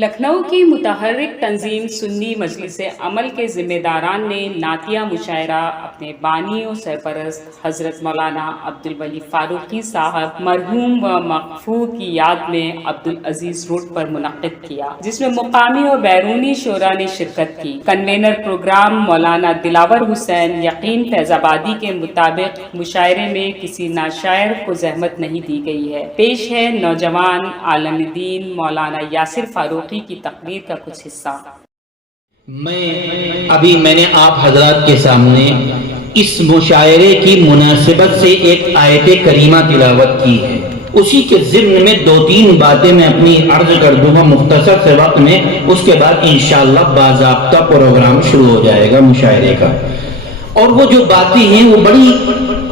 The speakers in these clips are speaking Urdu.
لکھنؤ کی متحرک تنظیم سنی مجلس عمل کے ذمہ داران نے نعتیہ مشاعرہ اپنے بانی و سرپرست حضرت مولانا عبدالولی فاروقی صاحب مرحوم و مغفور کی یاد میں عبدالعزیز روڈ پر منعقد کیا، جس میں مقامی و بیرونی شعراء نے شرکت کی۔ کنوینر پروگرام مولانا دلاور حسین یقین فیض آبادی کے مطابق مشاعرے میں کسی ناشاعر کو زحمت نہیں دی گئی ہے۔ پیش ہے نوجوان عالم دین مولانا یاسر فاروقی کی تقریر کا کچھ حصہ۔ میں نے آپ حضرات کے سامنے اس مشاعرے کی مناسبت سے ایک آیت کریمہ تلاوت کی ہے، اسی کے ضمن میں دو تین باتیں میں اپنی عرض کر دوں گا مختصر سے وقت میں، اس کے بعد انشاءاللہ باضابطہ پروگرام شروع ہو جائے گا مشاعرے کا۔ اور وہ جو باتیں ہیں وہ بڑی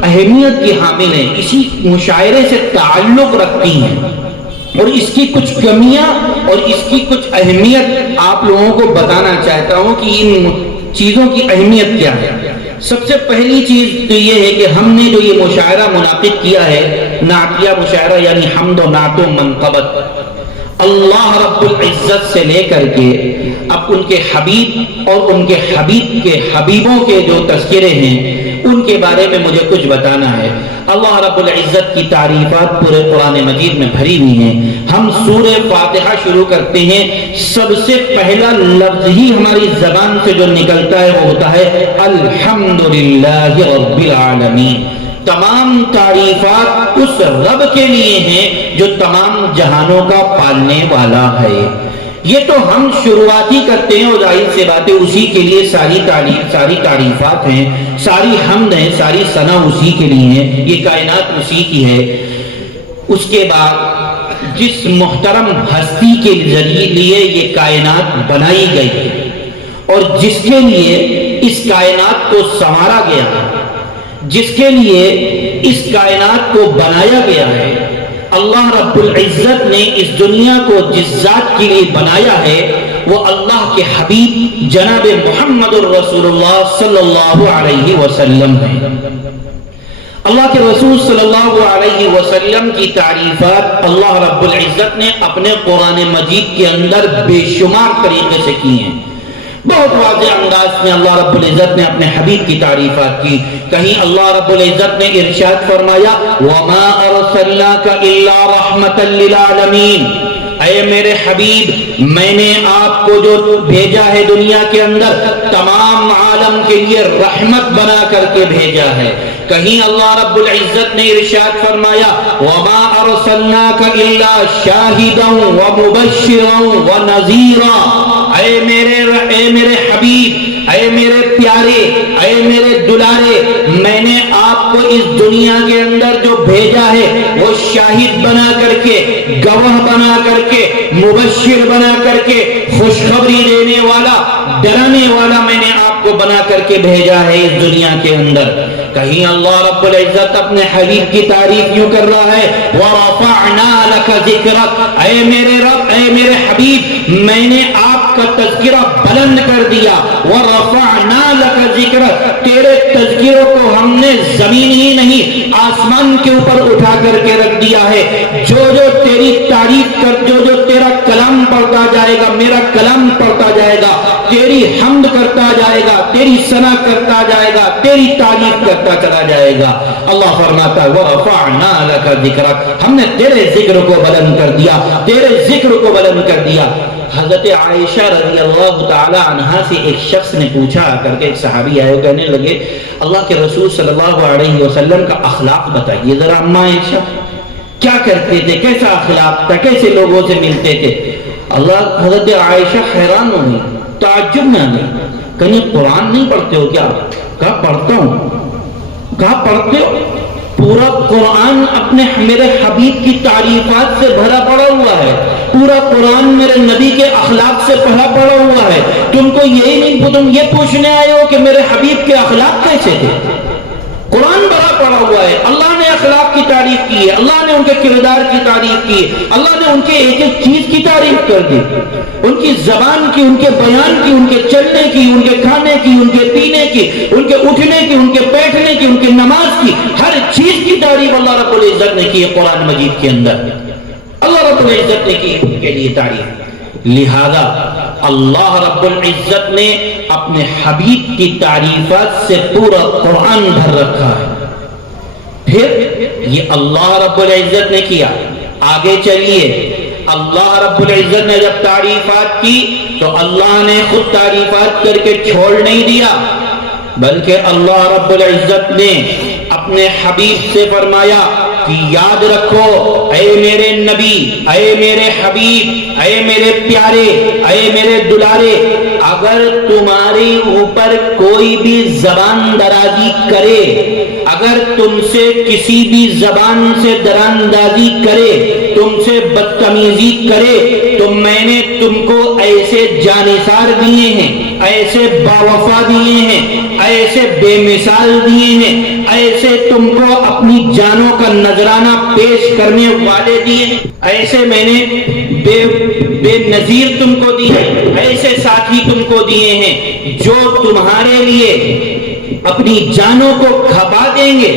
اہمیت کی حامل ہیں، اسی مشاعرے سے تعلق رکھتی ہیں، اور اس کی کچھ کمیاں اور اس کی کچھ اہمیت آپ لوگوں کو بتانا چاہتا ہوں کہ ان چیزوں کی اہمیت کیا ہے۔ سب سے پہلی چیز تو یہ ہے کہ ہم نے جو یہ مشاعرہ منعقد کیا ہے، نعتیہ مشاعرہ یعنی حمد و نعت و منقبت، اللہ رب العزت سے لے کر کے اب ان کے حبیب اور ان کے حبیب کے حبیبوں کے جو تذکرے ہیں ان کے بارے میں مجھے کچھ بتانا ہے۔ اللہ رب العزت کی تعریفات پورے قرآن مجید میں بھری ہوئی ہیں۔ ہم سورہ فاتحہ شروع کرتے ہیں، سب سے پہلا لفظ ہی ہماری زبان سے جو نکلتا ہے وہ ہوتا ہے الحمدللہ رب العالمین۔ تمام تعریفات اس رب کے لیے ہیں جو تمام جہانوں کا پالنے والا ہے۔ یہ تو ہم شروعاتی کرتے ہیں اور ظاہر سے باتیں اسی کے لیے ساری تعریفات ہیں، ساری حمد ہیں، ساری ثنا اسی کے لیے ہیں، یہ کائنات اسی کی ہے۔ اس کے بعد جس محترم ہستی کے لیے یہ کائنات بنائی گئی ہے اور جس کے لیے اس کائنات کو سنوارا گیا ہے، جس کے لیے اس کائنات کو بنایا گیا ہے، اللہ رب العزت نے اس دنیا کو جس ذات کے لیے بنایا ہے وہ اللہ کے حبیب جناب محمد الرسول اللہ صلی اللہ علیہ وسلم ہے۔ اللہ کے رسول صلی اللہ علیہ وسلم کی تعریفات اللہ رب العزت نے اپنے قرآن مجید کے اندر بے شمار طریقے سے کی ہیں۔ بہت واضح انداز میں اللہ رب العزت نے اپنے حبیب کی تعریفات کی۔ کہیں اللہ رب العزت نے ارشاد فرمایا وَمَا أَرْسَلْنَاكَ إِلَّا رَحْمَةً لِّلْعَالَمِينَ، اے میرے حبیب میں نے آپ کو جو بھیجا ہے دنیا کے اندر تمام عالم کے لیے رحمت بنا کر کے بھیجا ہے۔ کہیں اللہ رب العزت نے ارشاد فرمایا وَمَا أَرْسَلْنَاكَ إِلَّا شَاهِدًا وَمُبَشِّرًا وَنَذِيرًا، اے میرے حبیب، اے میرے پیارے، اے میرے دلارے، میں نے آپ کو اس دنیا کے اندر جو بھیجا ہے وہ شاہد بنا کر کے، گواہ بنا کر کے، مبشر بنا کر کے، خوشخبری دینے والا، ڈرانے والا میں نے آپ کو بنا کر کے بھیجا ہے اس دنیا کے اندر۔ کہیں اللہ رب العزت اپنے حبیب کی تعریف یوں کر رہا ہے وَرَفَعْنَا لَكَ ذِكْرَكَ، اے میرے رب، اے میرے حبیب میں نے آپ کا تذکرہ بلند کر دیا۔ وَرَفَعْنَا لَكَ ذِكْرَكَ، تیرے تذکروں کو ہم نے زمین ہی نہیں آسمان کے اوپر اٹھا کر کے رکھ دیا ہے۔ جو تیری تعریف کر، جو تیرا کلام پڑھتا جائے گا، میرا کلام پڑھتا جائے گا، تیری حمد کرتا جائے گا، تیری ثنا کرتا جائے گا، تیری تعریف کرتا چلا جائے گا۔ اللہ فرماتا ہے وَرَفَعْنَا لَكَ ذِكْرَكَ، ہم نے تیرے ذکر کو بلند کر دیا، تیرے ذکر کو بلند کر دیا۔ حضرت عائشہ رضی اللہ تعالی عنہا سے ایک شخص نے پوچھا کر کے، ایک صحابی آئے کہنے لگے اللہ کے رسول صلی اللہ علیہ وسلم کا اخلاق بتائیے ذرا اما عائشہ، کیا کرتے تھے، کیسا اخلاق تھا، کیسے لوگوں سے ملتے تھے؟ حضرت عائشہ حیران ہو گئی، تعجب میں آ گئی، کہیں قرآن نہیں پڑھتے ہو کیا؟ کہا پڑھتا ہوں۔ کہا پڑھتے ہو؟ پورا قرآن اپنے میرے حبیب کی تعریفات سے بھرا پڑا ہوا ہے، پورا قرآن میرے نبی کے اخلاق سے بھرا پڑا ہوا ہے، تم کو یہی نہیں، تم یہ پوچھنے آئے ہو کہ میرے حبیب کے اخلاق کیسے تھے؟ قرآن بھرا پڑا ہوا ہے، اللہ نے اخلاق کی تعریف کی ہے، اللہ نے ان کے کردار کی تعریف کی، اللہ نے ان کے ایک ایک چیز کی تعریف کر دی، ان کی زبان کی، ان کے بیان کی، ان کے چلنے کی، ان کے کھانے کی، ان کے پینے کی، ان کے اٹھنے کی، ان کے بیٹھنے کی، ان کی نماز کی، ہر چیز کی تعریف اللہ رب العزت نے کی ہے قرآن مجید کے اندر۔ اللہ رب العزت نے کی ان کے لیے تعریف۔ لہذا اللہ رب العزت نے اپنے حبیب کی تعریفات سے پورا قرآن بھر رکھا ہے. پھر یہ اللہ رب العزت نے کیا. آگے چلیے، اللہ رب العزت نے جب تعریفات کی تو اللہ نے خود تعریفات کر کے چھوڑ نہیں دیا، بلکہ اللہ رب العزت نے اپنے حبیب سے فرمایا کہ یاد رکھو اے میرے نبی، اے میرے حبیب، اے میرے پیارے، اے میرے دلارے، اگر تمہارے اوپر کوئی بھی زبان درازی کرے، اگر تم سے کسی بھی زبان سے دراندازی کرے، تم سے بدتمیزی کرے، تو میں نے تم کو ایسے جانثار دیے ہیں، ایسے باوفا دیے ہیں، ایسے بے مثال دیے ہیں، ایسے تم کو اپنی جانوں کا نذرانہ پیش کرنے والے دیے، ایسے میں نے بے نظیر تم کو دیے، ایسے ساتھی تم کو دیے ہیں جو تمہارے لیے اپنی جانوں کو کھپا دیں گے،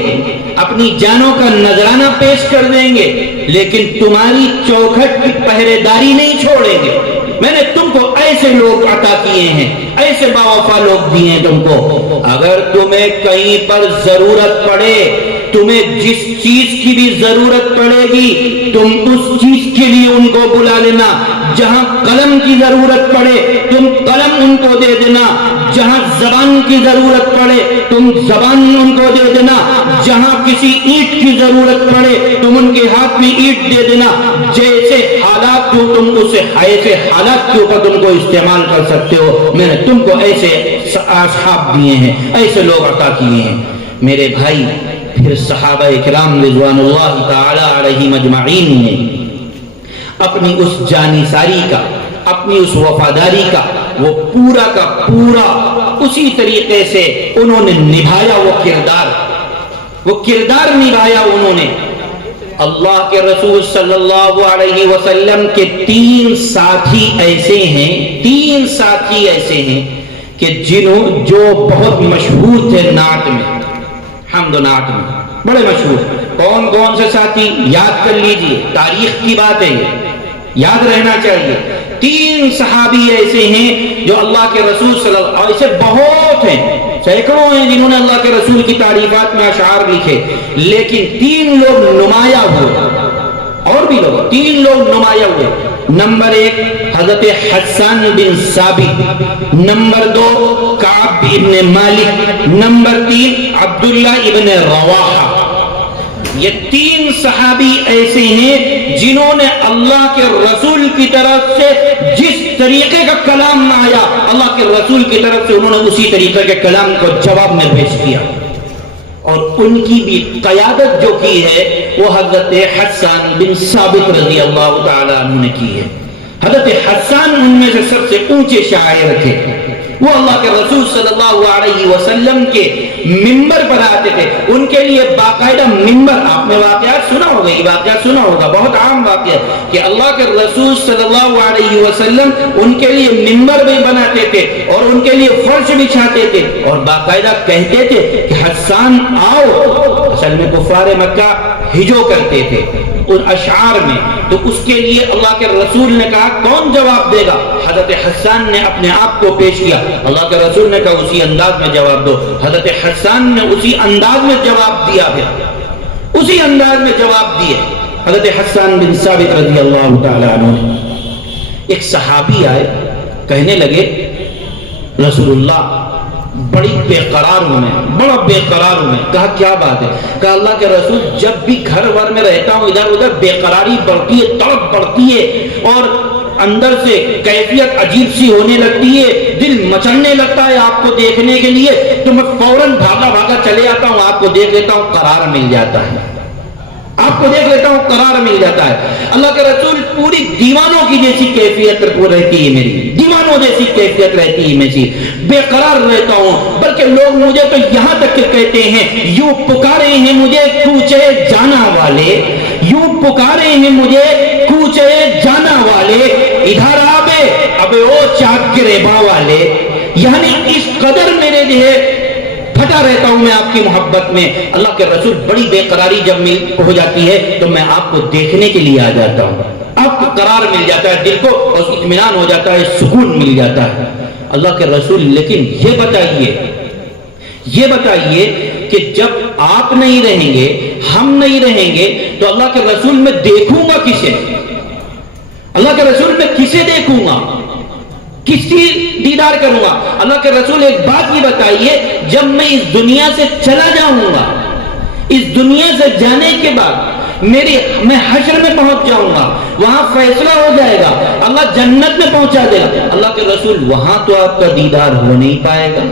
اپنی جانوں کا نذرانہ پیش کر دیں گے، لیکن تمہاری چوکھٹ کی پہرے داری نہیں چھوڑیں گے. میں نے تم کو ایسے لوگ عطا کیے ہیں، ایسے باوفا لوگ دیے ہیں تم کو. اگر تمہیں کہیں پر ضرورت پڑے، تمہیں جس چیز کی بھی ضرورت پڑے گی، تم اس چیز کے لیے ان کو بلا لینا. جہاں قلم کی ضرورت پڑے تم قلم ان کو دے دینا، جہاں زبان کی ضرورت پڑے تم زبان ان کو دے دینا، جہاں کسی اینٹ کی ضرورت پڑے تم ان کے ہاتھ میں اینٹ دے دینا. جیسے حالات کو تم اسے ایسے حالات کے اوپر تم کو استعمال کر سکتے ہو. میں نے تم کو ایسے اصحاب دیے ہیں، ایسے لوگ عطا کیے ہیں. میرے بھائی، پھر صحابہ اکرام رضوان اللہ تعالی علیہم اجمعین نے اپنی اس جانثاری کا، اپنی اس وفاداری کا وہ پورا کا پورا اسی طریقے سے انہوں نے نبھایا. وہ کردار نبھایا انہوں نے. اللہ کے رسول صلی اللہ علیہ وسلم کے تین ساتھی ایسے ہیں کہ جو بہت مشہور تھے نعت میں، حمد و نعت میں بڑے مشہور. کون سے ساتھی؟ یاد کر لیجئے، تاریخ کی بات ہے، یاد رہنا چاہیے. تین صحابی ایسے ہیں جو اللہ کے رسول صلی اللہ علیہ وسلم، ایسے بہت ہیں، سینکڑوں ہیں جنہوں نے اللہ کے رسول کی تعریفات میں اشعار لکھے، لیکن تین لوگ نمایاں ہوئے. اور بھی لوگ، تین لوگ نمایاں ہوئے. نمبر ایک حضرت حسان بن ثابت، نمبر دو کعب ابن مالک، نمبر تین عبداللہ ابن رواحہ. یہ تین صحابی ایسے ہیں جنہوں نے اللہ کے رسول کی طرف سے جس طریقے کا کلام آیا، اللہ کے رسول کی طرف سے انہوں نے اسی طریقے کے کلام کو جواب میں پیش کیا. اور ان کی بھی قیادت جو کی ہے وہ حضرت حسان بن ثابت رضی اللہ تعالی عنہ نے کی ہے. حضرت حسان ان میں سے سب سے اونچے شاعر تھے. وہ اللہ کے رسول صلی اللہ علیہ وسلم کے منبر پر آتے تھے. ان کے لیے باقاعدہ منبر، آپ نے واقعات سنا ہوگا، یہ واقعات سنا ہوگا، بہت عام واقعہ کہ اللہ کے رسول صلی اللہ علیہ وسلم ان کے لیے منبر بھی بناتے تھے اور ان کے لیے فرش بچھاتے تھے اور باقاعدہ کہتے تھے کہ حسان آؤ. اصل میں کفار مکہ ہجو کرتے تھے ان اشعار میں، تو اس کے لیے اللہ کے رسول نے کہا کون جواب دے گا؟ حضرت حسان نے اپنے آپ کو پیش کیا. اللہ کے رسول نے کہا اسی انداز میں جواب دو. حضرت حسان نے اسی انداز میں جواب دیا، پھر اسی انداز میں جواب دیے. حضرت حسان بن ثابت رضی اللہ تعالی عنہ. ایک صحابی آئے، کہنے لگے رسول اللہ بڑی بے قرار ہوں میں، بڑا بے قرار ہوں میں. کہا کیا بات ہے؟ کہا اللہ کے رسول جب بھی گھر ور میں رہتا ہوں ادھر ادھر بے قراری بڑھتی ہے، تڑپ بڑھتی ہے اور اندر سے کیفیت عجیب سی ہونے لگتی ہے، دل مچلنے لگتا ہے آپ کو دیکھنے کے لیے، تو میں فوراً بھاگا بھاگا چلے آتا ہوں، آپ کو دیکھ لیتا ہوں، قرار مل جاتا ہے، آپ کو دیکھ لیتا ہوں، قرار مل جاتا ہے. اللہ کے رسول پوری دیوانوں کی جیسی کیفیت رہتی ہے میری، دیوانوں جیسی کیفیت رہتی ہے میری، بے قرار رہتا ہوں. بلکہ لوگ مجھے تو یہاں تک کہ کہتے ہیں، یوں پکارے ہیں مجھے کوچے جانا والے، یوں پکارے ہیں مجھے کوچے جانا والے، ادھر آبے ابے او چاک کے ریبا والے. یعنی اس قدر میرے لیے پھٹا رہتا ہوں میں آپ کی محبت میں. اللہ کے رسول بڑی بے قراری جب ہو جاتی ہے تو میں آپ کو دیکھنے کے لیے آ جاتا ہوں، اب قرار مل جاتا ہے دل کو اور اطمینان ہو جاتا ہے, سکون مل جاتا ہے. اللہ کے رسول لیکن یہ بتائیے کہ جب آپ نہیں رہیں گے, ہم نہیں رہیں گے, تو اللہ کے رسول میں دیکھوں گا کسے؟ اللہ کے رسول میں کسے دیکھوں گا, کس کی دیدار کروں گا؟ اللہ کے رسول ایک بات یہ بتائیے, جب میں اس دنیا سے چلا جاؤں گا, اس دنیا سے جانے کے بعد میں حشر میں پہنچ جاؤں گا, وہاں فیصلہ ہو جائے گا, اللہ جنت میں پہنچا دے گا. اللہ کے رسول وہاں تو آپ کا دیدار ہو نہیں پائے گا.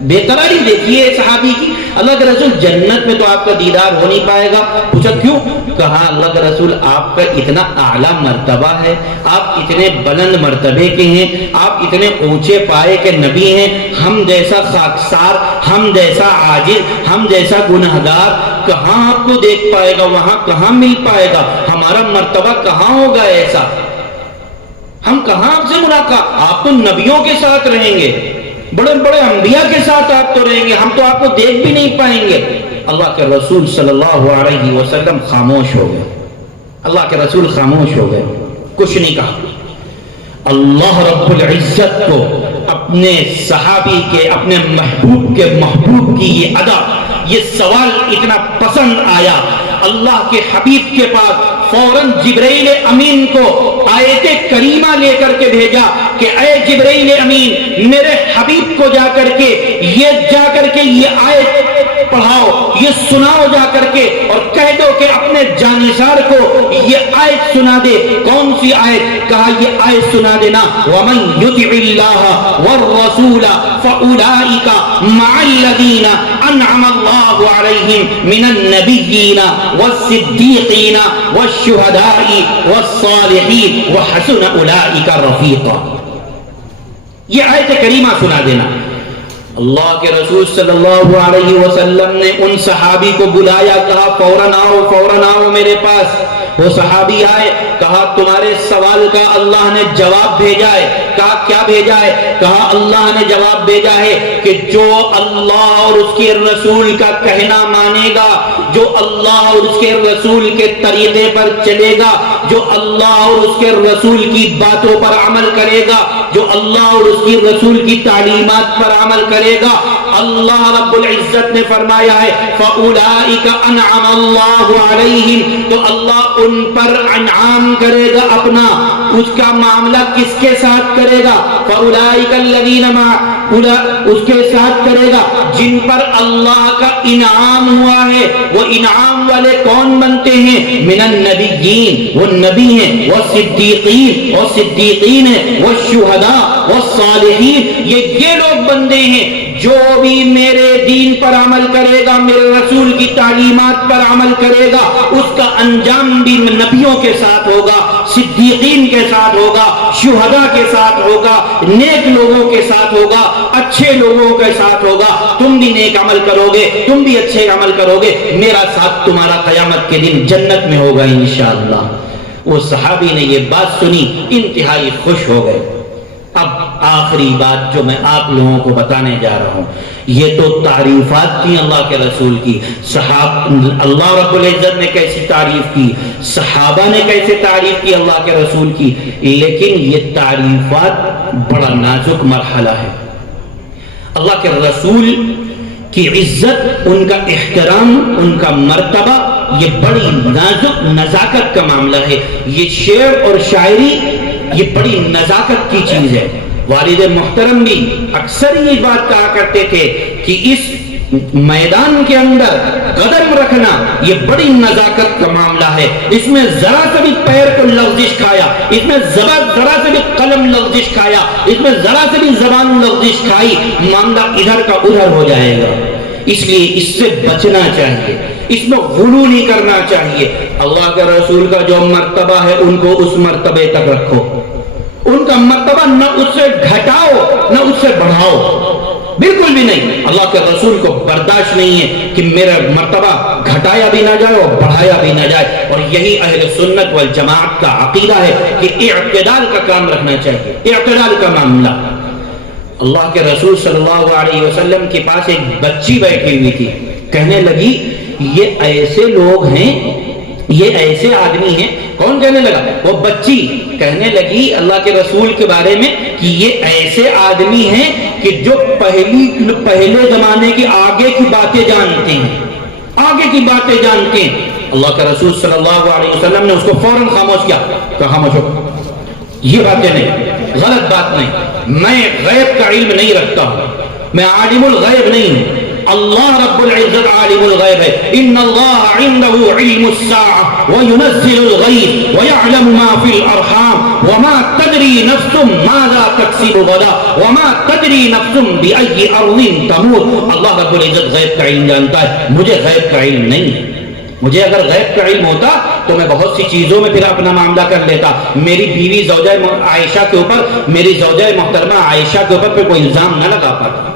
بے قراری دیکھیے صحابی کی, اللہ کے رسول جنت میں تو آپ کا دیدار ہو نہیں پائے گا. پوچھا کیوں؟ کہا اللہ کے رسول آپ کا اتنا اعلیٰ مرتبہ ہے, آپ اتنے بلند مرتبے کے ہیں, آپ اتنے اونچے پائے کے نبی ہیں, ہم جیسا خاکسار, ہم جیسا عاجز, ہم جیسا گنہگار کہاں آپ کو دیکھ پائے گا, وہاں کہاں مل پائے گا, ہمارا مرتبہ کہاں ہوگا ایسا, ہم کہاں آپ سے ملاقات؟ آپ تو نبیوں کے ساتھ رہیں گے, بڑے بڑے انبیاء کے ساتھ آپ تو رہیں گے, ہم تو آپ کو دیکھ بھی نہیں پائیں گے. اللہ کے رسول صلی اللہ علیہ وسلم خاموش ہو گئے. اللہ کے رسول خاموش ہو گئے, کچھ نہیں کہا. اللہ رب العزت کو اپنے صحابی کے, اپنے محبوب کی یہ ادا, یہ سوال اتنا پسند آیا. اللہ کے حبیب کے پاس فوراً جبرائیل امین کو آیت کریمہ لے کر کے بھیجا کہ اے جبرائیل امین, میرے حبیب کو جا کر کے یہ آیت پڑھاؤ, یہ سناؤ جا کر کے, اور کہہ دو کہ اپنے جانثار کو یہ آیت سنا دے. کون سی آیت؟ کہا یہ آیت سنا دینا, وَمَن يُطِعِ اللَّهَ وَالرَّسُولَ فَأُولَئِكَ مَعَ الَّذِينَ أَنْعَمَ اللَّهُ عَلَيْهِمْ مِنَ النَّبِيِّينَ وَالصِّدِّيقِينَ وَالشُّهَدَاءِ وَالصَّالِحِينَ وَحَسُنَ أُولَئِكَ رَفِيقًا. یہ آیت کریمہ سنا دینا. اللہ کے رسول صلی اللہ علیہ وسلم نے ان صحابی کو بلایا, کہا فوراً آؤ میرے پاس. وہ صحابی آئے, کہا تمہارے سوال کا اللہ نے جواب بھیجا ہے. کہا کیا بھیجا ہے؟ کہا اللہ نے جواب بھیجا ہے کہ جو اللہ اور اس کے رسول کا کہنا مانے گا, جو اللہ اور اس کے رسول کے طریقے پر چلے گا, جو اللہ اور اس کے رسول کی باتوں پر عمل کرے گا, جو اللہ اور اس کی رسول کی تعلیمات پر عمل کرے گا, اللہ رب العزت نے فرمایا ہے فَأُولَئِكَ أَنْعَمَ اللَّهُ عَلَيْهِمْ, تو اللہ ان پر انعام کرے گا اپنا. اس کا معاملہ کس کے ساتھ کرے گا؟ فَأُولَئِكَ الَّذِينَ اس کے ساتھ کرے گا جن پر اللہ کا انعام ہوا ہے. وہ انعام والے کون بنتے ہیں؟ من النبیین, وہ نبی ہیں, والصدیقین, وہ صدیقین ہیں, والشہداء والصالحین, یہ لوگ بندے ہیں جو بھی میرے دین پر عمل کرے گا, میرے رسول کی تعلیمات پر عمل کرے گا, اس کا انجام بھی نبیوں کے ساتھ ہوگا, صدیقین کے ساتھ ہوگا, شہداء کے ساتھ ہوگا, نیک لوگوں کے ساتھ ہوگا, اچھے لوگوں کے ساتھ ہوگا. تم بھی نیک عمل کرو گے, تم بھی اچھے عمل کرو گے, میرا ساتھ تمہارا قیامت کے دن جنت میں ہوگا انشاءاللہ. وہ صحابی نے یہ بات سنی, انتہائی خوش ہو گئے. اب آخری بات جو میں آپ لوگوں کو بتانے جا رہا ہوں, یہ تو تعریفات تھی اللہ کے رسول کی. اللہ رب العزت نے کیسی تعریف کی, صحابہ نے کیسے تعریف کی اللہ کے رسول کی, لیکن یہ تعریفات بڑا نازک مرحلہ ہے. اللہ کے رسول کی عزت, ان کا احترام, ان کا مرتبہ, یہ بڑی نازک نزاکت کا معاملہ ہے. یہ شعر اور شاعری یہ بڑی نزاکت کی چیز ہے. والد محترم بھی اکثر یہ بات کہا کرتے تھے کہ اس میدان کے اندر قدم رکھنا یہ بڑی نزاکت کا معاملہ ہے. اس میں ذرا سے بھی پیر کو لغزش کھایا, اس میں ذرا سے بھی قلم لغزش کھایا, اس میں ذرا سے بھی زبان لغزش کھائی, معاملہ ادھر کا ادھر ہو جائے گا. اس لیے اس سے بچنا چاہیے, اس میں غلو نہیں کرنا چاہیے. اللہ کے رسول کا جو مرتبہ ہے ان کو اس مرتبے تک رکھو, ان کا مرتبہ نہ اس سے گھٹاؤ نہ اس سے بڑھاؤ, بالکل بھی نہیں. اللہ کے رسول کو برداشت نہیں ہے کہ میرا مرتبہ گھٹایا بھی نہ جائے اور بڑھایا بھی نہ جائے. اور یہی اہل سنت والجماعت کا عقیدہ ہے کہ اعتدال کا کام رکھنا چاہیے, اعتدال کا معاملہ. اللہ کے رسول صلی اللہ علیہ وسلم کے پاس ایک بچی بیٹھی ہوئی تھی, کہنے لگی یہ ایسے لوگ ہیں, یہ ایسے آدمی ہیں کون کہنے لگا؟ وہ بچی کہنے لگی اللہ کے رسول کے بارے میں کہ یہ ایسے آدمی ہیں کہ جو پہلے زمانے کی آگے کی باتیں جانتے ہیں، آگے کی باتیں جانتے ہیں۔ اللہ کے رسول صلی اللہ علیہ وسلم نے اس کو فوراً خاموش کیا، کہا خاموش ہو، یہ باتیں نہیں، غلط بات نہیں، میں غیب کا علم نہیں رکھتا ہوں، میں عالم الغیب نہیں ہوں، اللہ رب العزت عالم الغیب ہے۔ ان اللہ عنده علم الساعة وينزل الغیث ويعلم ما في الارحام وما تدری نفس ماذا تکسب غدا وما تدری نفس بأي ارض تموت۔ اللہ رب العزت غیب کا علم جانتا ہے، مجھے غیب کا علم نہیں ہے۔ مجھے اگر غیب کا علم ہوتا تو میں بہت سی چیزوں میں پھر اپنا معاملہ کر لیتا، میری بیوی زوجہ عائشہ کے اوپر، میری زوجہ محترمہ عائشہ کے اوپر پھر کوئی الزام نہ لگا پاتا۔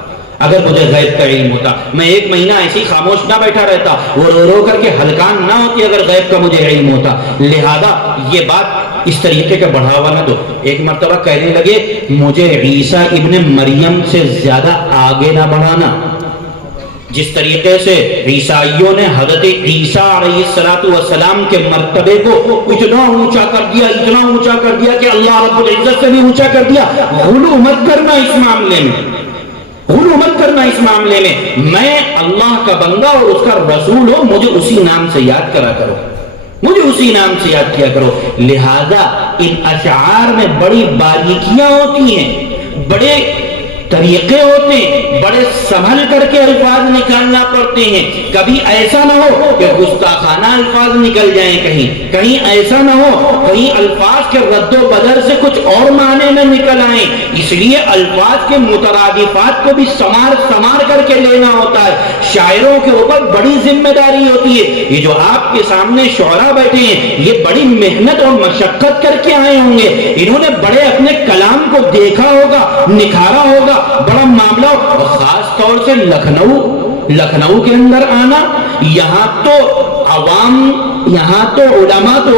اگر مجھے غیب کا علم ہوتا میں ایک مہینہ ایسی خاموش نہ بیٹھا رہتا، وہ رو رو کر کے ہلکان نہ ہوتی اگر غیب کا مجھے علم ہوتا۔ لہذا یہ بات اس طریقے کا بڑھاوا نہ دو۔ ایک مرتبہ کہنے لگے مجھے عیسیٰ ابن مریم سے زیادہ آگے نہ بڑھانا۔ جس طریقے سے عیسائیوں نے حضرت عیسیٰ علیہ السلام کے مرتبے کو اتنا اونچا کر دیا، اتنا اونچا کر دیا کہ اللہ رب العزت سے بھی اونچا کر دیا۔ غلو مت کرنا اس معاملے میں، غلو مت کرنا اس معاملے میں۔ میں اللہ کا بندہ اور اس کا رسول ہوں، مجھے اسی نام سے یاد کرا کرو، مجھے اسی نام سے یاد کیا کرو۔ لہذا ان اشعار میں بڑی باریکیاں ہوتی ہیں، بڑے طریقے ہوتے ہیں، بڑے سنبھل کر کے الفاظ نکالنا پڑتے ہیں۔ کبھی ایسا نہ ہو کہ گستاخانہ الفاظ نکل جائیں، کہیں ایسا نہ ہو کہیں الفاظ کے رد و بدل سے کچھ اور معنی نہ نکل آئیں۔ اس لیے الفاظ کے مترادفات کو بھی سمار کر کے لینا ہوتا ہے۔ شاعروں کے اوپر بڑی ذمہ داری ہوتی ہے۔ یہ جو آپ کے سامنے شعراء بیٹھے ہیں یہ بڑی محنت اور مشقت کر کے آئے ہوں گے، انہوں نے بڑے اپنے کلام کو دیکھا ہوگا، نکھارا ہوگا، بڑا معاملہ، اور خاص طور سے لکھنؤ کے اندر آنا، یہاں تو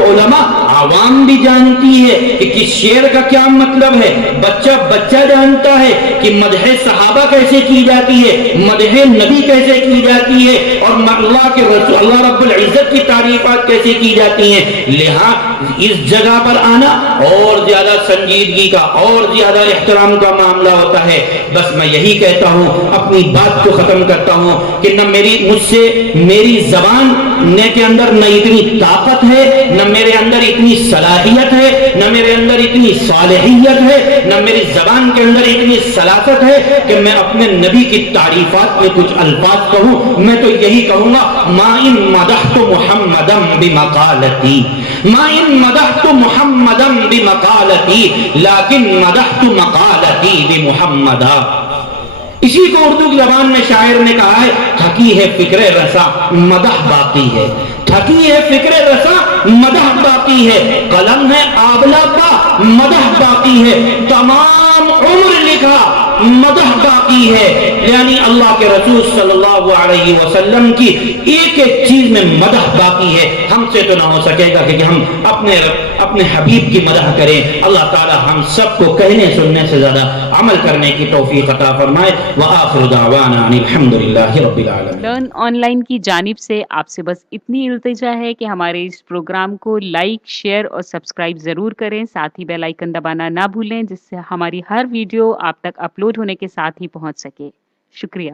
علماء عوام بھی جانتی ہے کہ کس شعر کا کیا مطلب ہے، بچہ جانتا ہے کہ مدح صحابہ کیسے کی جاتی ہے، مدح نبی کیسے کی جاتی ہے، اور اللہ کے رسول اللہ رب العزت کی تعریفات کیسے کی جاتی ہیں۔ لہذا اس جگہ پر آنا اور زیادہ سنجیدگی کا اور زیادہ احترام کا معاملہ ہوتا ہے۔ بس میں یہی کہتا ہوں، اپنی بات کو ختم کرتا ہوں کہ نہ میری زبان کے اندر نہ اتنی طاقت ہے، نہ میرے اندر اتنی صلاحیت ہے، نہ میرے اندر اتنی صالحیت ہے، نہ میری زبان کے اندر اتنی سلاست ہے کہ میں اپنے نبی کی تعریفات میں کچھ الفاظ کہوں۔ میں تو یہی کہوں گا ما ان مدحت محمدا بمقالتی، ما ان مدحت محمدا بمقالتی لیکن مدحت مقالتی بمحمدا۔ اسی کو اردو زبان میں شاعر نے کہا ہے، تھکی ہے فکر رسا مدح باقی ہے، تھکی ہے فکر رسا مدح باقی ہے، قلم ہے آبلہ کا مدح باقی ہے، تمام عمر لکھا مدح باقی ہے۔ یعنی اللہ کے رسول صلی اللہ علیہ وسلم کی ایک ایک چیز میں مدح باقی ہے۔ ہم سے تو نہ ہو سکے گا کہ ہم اپنے حبیب کی مدح کریں۔ اللہ تعالی ہم سب کو کہنے سننے سے زیادہ عمل کرنے کی توفیق عطا فرمائے۔ وآخر دعوانا ان الحمدللہ رب العالمین۔ لرن آن لائن کی جانب سے آپ سے بس اتنی التجا ہے کہ ہمارے اس پروگرام کو لائک، شیئر اور سبسکرائب ضرور کریں، ساتھ ہی بیل آئیکن دبانا نہ بھولیں جس سے ہماری ہر ویڈیو آپ تک اپلوڈ ہونے کے ساتھ ہی پہنچ سکے۔ شکریہ۔